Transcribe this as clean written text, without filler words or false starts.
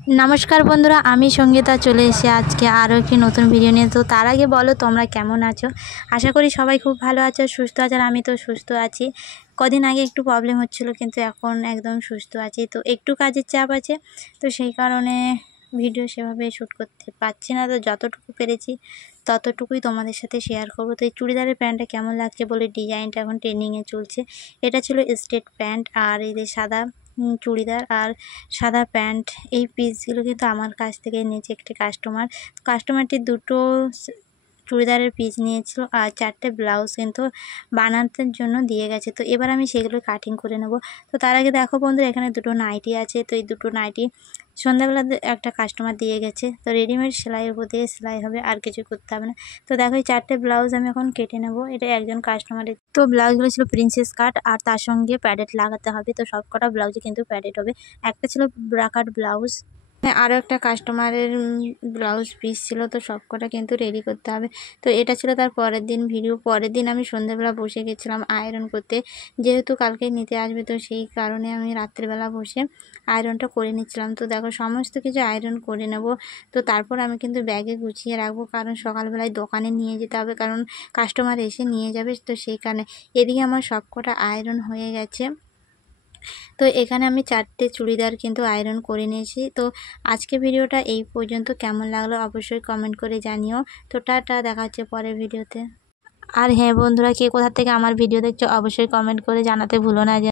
नमस्कार बंधुरा आमी संगीता चले एसे आज के आरो एक नतून भिडियो निये। तो तार आगे बोलो तोमरा केमन आछो। आशा करी सबाई खूब भालो आछो सुस्थ आछो। आमी तो सुस्थ आछि। कदिन आगे एकटू प्रब्लेम होच्छिलो किन्तु एखन एकदम सुस्थ आछि। तो एकटू काजेर चाप आछे तो सेई कारणे भिडियो सेभाবে शुट करते पारछि ना। तो যতটুকু পেরেছি ততটুকুই তোমাদের সাথে শেয়ার করব। তো এই চুড়িদারের প্যান্টটা কেমন লাগছে বলে ডিজাইনটা এখন ট্রেন্ডিংয়ে চলছে। এটা ছিল স্ট্রেট প্যান্ট আর এই যে সাদা চুড়িদার আর সাদা প্যান্ট। এই পিসগুলো কিন্তু আমার কাছ থেকে নিয়েছে একটি কাস্টমারটি দুটো চুড়িদারের পিস নিয়েছিল আর চারটে ব্লাউজ কিন্তু বানানোর জন্য দিয়ে গেছে। তো এবার আমি সেগুলো কাটিং করে নেব। তো তার আগে দেখো বন্ধুরা এখানে দুটো নাইটি আছে। তো এই দুটো নাইটি সন্ধ্যাবেলা একটা কাস্টমার দিয়ে গেছে। তো রেডিমেড সেলাইয়ের উপর দিয়ে সেলাই হবে, আর কিছু করতে হবে না। তো দেখো এই চারটে ব্লাউজ আমি এখন কেটে নেব। এটা একজন কাস্টমারের। তো ব্লাউজগুলো ছিল প্রিন্সেস কাট আর তার সঙ্গে প্যাডেড লাগাতে হবে। তো সবকটা ব্লাউজে কিন্তু প্যাডেড হবে। একটা ছিল ব্রাকাট ব্লাউজ, আরও একটা কাস্টমারের ব্লাউজ পিস ছিল। তো সবকটা কিন্তু রেডি করতে হবে। তো এটা ছিল তার পরের দিন ভিডিও। পরের দিন আমি সন্ধ্যাবেলা বসে গেছিলাম আয়রন করতে, যেহেতু কালকে নিতে আসবে। তো সেই কারণে আমি রাত্রিবেলা বসে আয়রনটা করে নিচ্ছিলাম। তো দেখো সমস্ত কিছু আয়রন করে নেব। তো তারপর আমি কিন্তু ব্যাগে গুছিয়ে রাখবো, কারণ সকালবেলায় দোকানে নিয়ে যেতে হবে, কারণ কাস্টমার এসে নিয়ে যাবে। তো সেই কারণে এদিকে আমার সবকটা আয়রন হয়ে গেছে। তো এখানে আমি চারটে চুড়িদার কিন্তু আয়রন করে নিয়েছি। তো আজকে ভিডিওটা এই পর্যন্ত। কেমন লাগলো অবশ্যই কমেন্ট করে জানিও। তো টাটা, দেখা হচ্ছে পরের ভিডিওতে। আর হ্যাঁ বন্ধুরা, কে কোথা থেকে আমার ভিডিও দেখছো অবশ্যই কমেন্ট করে জানাতে ভুলো না।